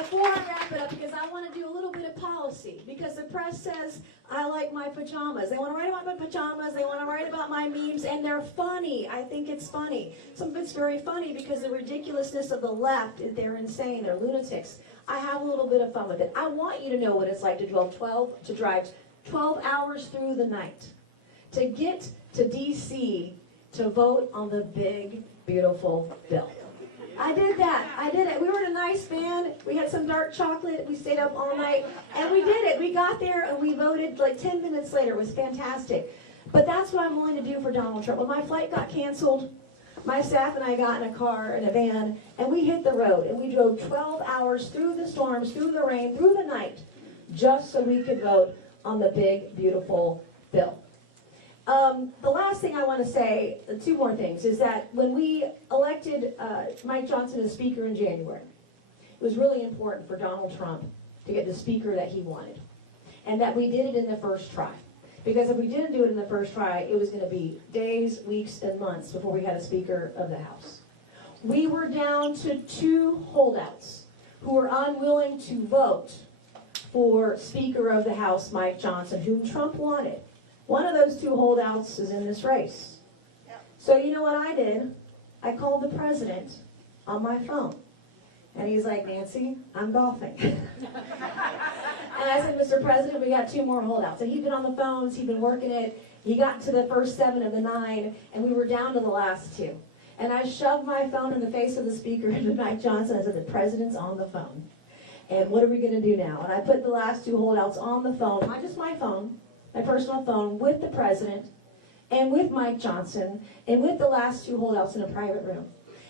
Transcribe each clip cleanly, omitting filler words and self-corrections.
before I wrap it up, because I want to do a little bit of policy, because the press says I like my pajamas. They want to write about my pajamas, they want to write about my memes, and they're funny. I think it's funny. Some of it's very funny because the ridiculousness of the left, they're insane, they're lunatics. I have a little bit of fun with it. I want you to know what it's like to drive 12 hours through the night, to get to D.C. to vote on the big, beautiful bill. I did that. I did it. We were in a nice van. We had some dark chocolate. We stayed up all night, and we did it. We got there, and we voted like 10 minutes later. It was fantastic. But that's what I'm willing to do for Donald Trump. When my flight got canceled, my staff and I got in a car, in a van, and we hit the road, and we drove 12 hours through the storms, through the rain, through the night, just so we could vote on the big, beautiful bill. The last thing I want to say, two more things, is that when we elected Mike Johnson as Speaker in January, it was really important for Donald Trump to get the Speaker that he wanted, and that we did it in the first try. Because if we didn't do it in the first try, it was going to be days, weeks, and months before we had a Speaker of the House. We were down to 2 holdouts who were unwilling to vote for Speaker of the House Mike Johnson, whom Trump wanted. One of those 2 holdouts is in this race. Yep. So you know what I did? I called the president on my phone. And he's like, Nancy, I'm golfing. And I said, Mr. President, we got 2 more holdouts. And he'd been on the phones, he'd been working it. He got to the first 7 of the 9, and we were down to the last 2. And I shoved my phone in the face of the Speaker, to Mike Johnson. I said, the president's on the phone. And what are we going to do now? And I put the last 2 holdouts on the phone, not just my phone, my personal phone, with the president and with Mike Johnson and with the last 2 holdouts in a private room.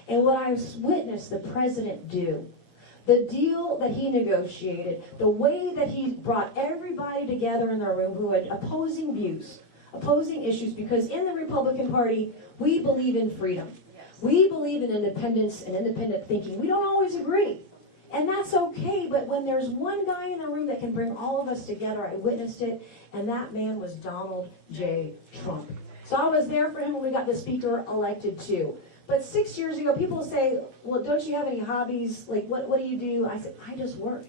And what I witnessed the president do, the deal that he negotiated, the way that he brought everybody together in the room who had opposing views, opposing issues, because in the Republican Party, we believe in freedom. Yes. We believe in independence and independent thinking. We don't always agree. And that's okay, but when there's one guy in the room that can bring all of us together, I witnessed it, and that man was Donald J. Trump. So I was there for him when we got the Speaker elected too. But 6 years ago, people say, well, don't you have any hobbies? Like, what do you do? I said, I just work.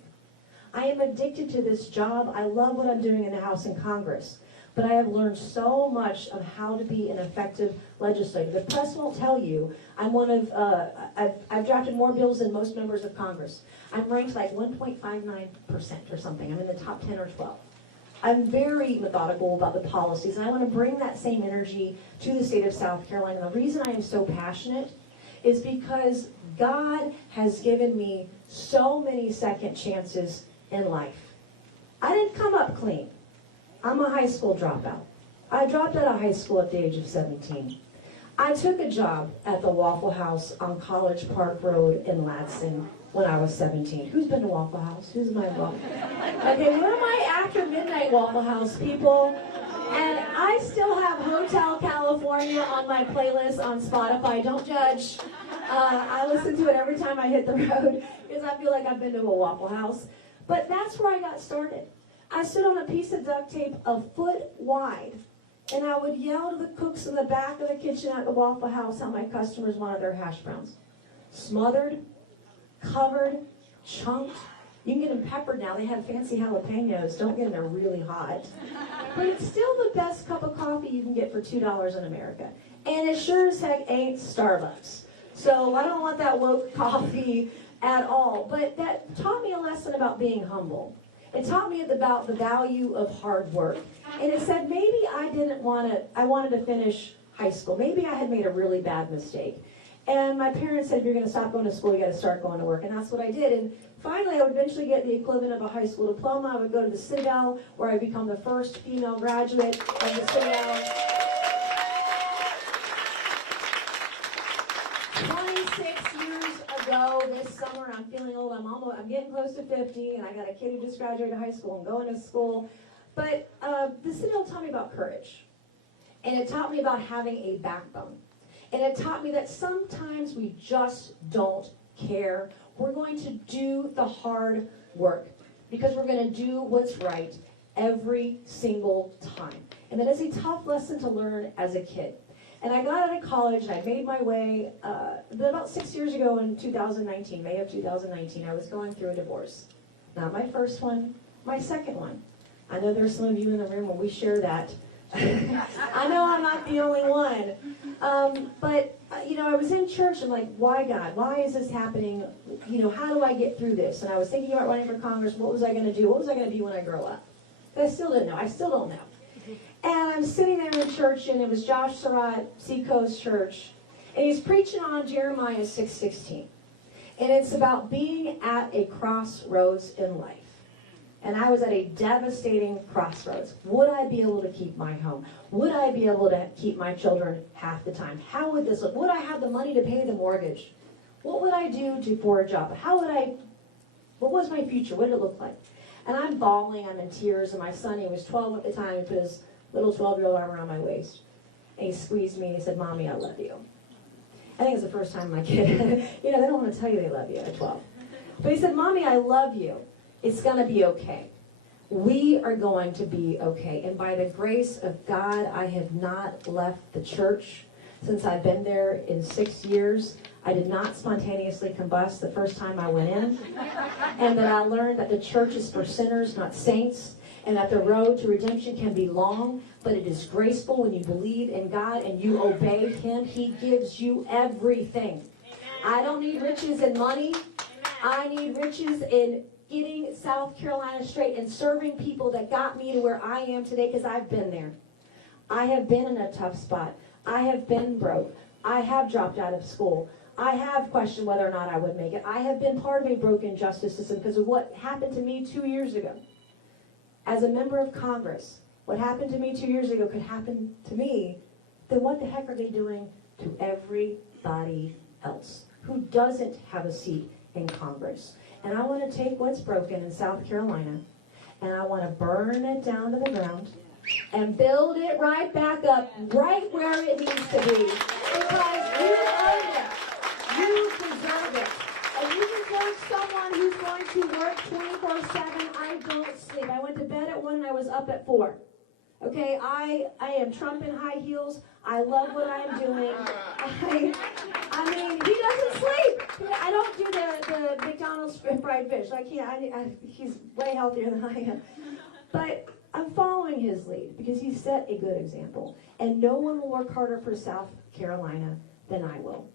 I am addicted to this job. I love what I'm doing in the House and Congress. But I have learned so much of how to be an effective legislator. The press won't tell you. I'm one of, I've drafted more bills than most members of Congress. I'm ranked like 1.59% or something. I'm in the top 10 or 12. I'm very methodical about the policies, and I want to bring that same energy to the state of South Carolina. The reason I am so passionate is because God has given me so many second chances in life. I didn't come up clean. I'm a high school dropout. I dropped out of high school at the age of 17. I took a job at the Waffle House on College Park Road in Ladson when I was 17. Who's been to Waffle House? Who's my Waffle? Okay, where are my after midnight Waffle House people? And I still have Hotel California on my playlist on Spotify. Don't judge. I listen to it every time I hit the road because I feel like I've been to a Waffle House. But that's where I got started. I stood on a piece of duct tape a foot wide, and I would yell to the cooks in the back of the kitchen at the Waffle House how my customers wanted their hash browns. Smothered, covered, chunked. You can get them peppered now. They have fancy jalapenos. Don't get them, they're really hot. But it's still the best cup of coffee you can get for $2 in America. And it sure as heck ain't Starbucks. So I don't want that woke coffee at all. But that taught me a lesson about being humble. It taught me about the value of hard work. And it said maybe I wanted to finish high school. Maybe I had made a really bad mistake. And my parents said, if you're going to stop going to school, you got to start going to work. And that's what I did. And finally, I would eventually get the equivalent of a high school diploma. I would go to the Citadel, where I become the first female graduate of the Citadel. 26 years ago this summer, I'm feeling old. I'm getting close to 50, and I got a kid who just graduated high school and going to school. But the Citadel taught me about courage. And it taught me about having a backbone. And it taught me that sometimes we just don't care. We're going to do the hard work because we're going to do what's right every single time. And that is a tough lesson to learn as a kid. And I got out of college and I made my way, about 6 years ago in 2019, May of 2019, I was going through a divorce. Not my first one, my second one. I know there's some of you in the room when we share that. I know I'm not the only one. But I was in church and like, why God? Why is this happening? How do I get through this? And I was thinking about running for Congress. What was I going to do? What was I going to be when I grow up? But I still didn't know. I still don't know. And I'm sitting there in church, and it was Josh Surratt, Seacoast Church, and he's preaching on Jeremiah 6:16. And it's about being at a crossroads in life. And I was at a devastating crossroads. Would I be able to keep my home? Would I be able to keep my children half the time? How would this look? Would I have the money to pay the mortgage? What would I do for a job? What was my future? What did it look like? And I'm bawling, I'm in tears, and my son, he was 12 at the time, he put his little 12-year-old arm around my waist. And he squeezed me and he said, Mommy, I love you. I think it's the first time my kid, they don't want to tell you they love you at 12. But he said, Mommy, I love you. It's going to be okay. We are going to be okay. And by the grace of God, I have not left the church since I've been there in 6 years. I did not spontaneously combust the first time I went in. And that I learned that the church is for sinners, not saints. And that the road to redemption can be long, but it is graceful when you believe in God and you obey Him. He gives you everything. I don't need riches and money. I need riches in getting South Carolina straight and serving people that got me to where I am today, because I've been there. I have been in a tough spot. I have been broke. I have dropped out of school. I have questioned whether or not I would make it. I have been part of a broken justice system because of what happened to me 2 years ago. As a member of Congress, what happened to me 2 years ago could happen to me. Then what the heck are they doing to everybody else who doesn't have a seat in Congress? And I want to take what's broken in South Carolina, and I want to burn it down to the ground and build it right back up, right where it needs to be. Because you earned it. You deserve it. And you deserve someone who's going to work 24/7. I don't sleep. I went to bed at 1 and I was up at 4. Okay, I am Trump in high heels. I love what I'm doing. I mean, he doesn't sleep. I don't do the McDonald's fried fish. I can't. He's way healthier than I am. But I'm following his lead because he set a good example. And no one will work harder for South Carolina than I will.